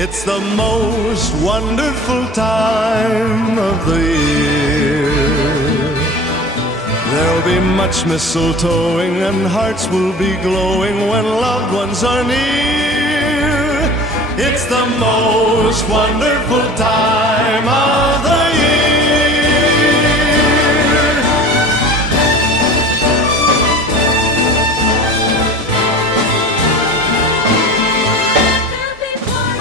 It's the most wonderful time of the year. There'll be much mistletoeing and hearts will be glowing when loved ones are near. It's the most wonderful time of